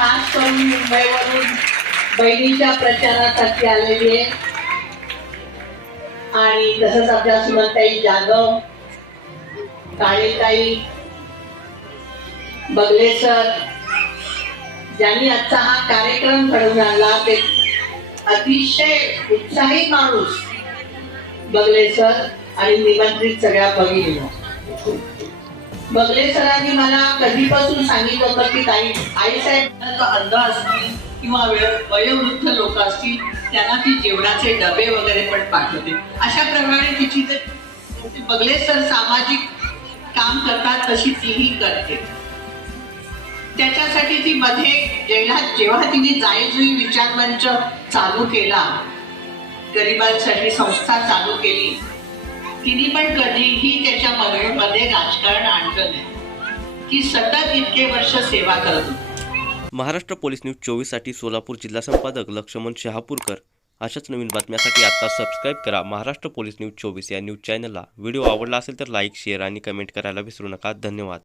खास करून मुंबईवरून बहिणीच्या प्रचारासाठी आलेली आहे आणि तसंच आमच्या सुमनताई जाधव, काळेताई, बगले सर ज्यांनी आजचा हा कार्यक्रम घडवून आणला ते अतिशय उत्साही माणूस बगले सर आणि निमंत्रित सगळ्या भगिनींना. बगले सरांनी मला कधीपासून सांगितलं होतं की आईसाहेब अंध असतील किंवा वयोवृद्ध लोक असतील त्यांना ती जेवणाचे डबे वगैरे पण पाठवते. अशा प्रकारे तिची जे बगले सर सामाजिक काम करतात तशी तीही करते. त्याच्यासाठी ती मध्ये जेव्हा तिने जाईजुई विचार मंच चालू केला, गरिबांसाठी संस्था चालू केली, तिने पण कधीही त्याच्या मध्ये राजकारण आणलं नाही. ती सतत इतके वर्ष सेवा करत होती. महाराष्ट्र पोलीस न्यूज 24 साठी सोलापूर जिल्हा संपादक लक्ष्मण शहापूरकर. अशाच नवीन बातम्यांसाठी आता सबस्क्राईब करा महाराष्ट्र पोलीस न्यूज 24 या न्यूज चॅनलला. व्हिडिओ आवडला असेल तर लाईक, शेअर आणि कमेंट करायला विसरू नका. धन्यवाद.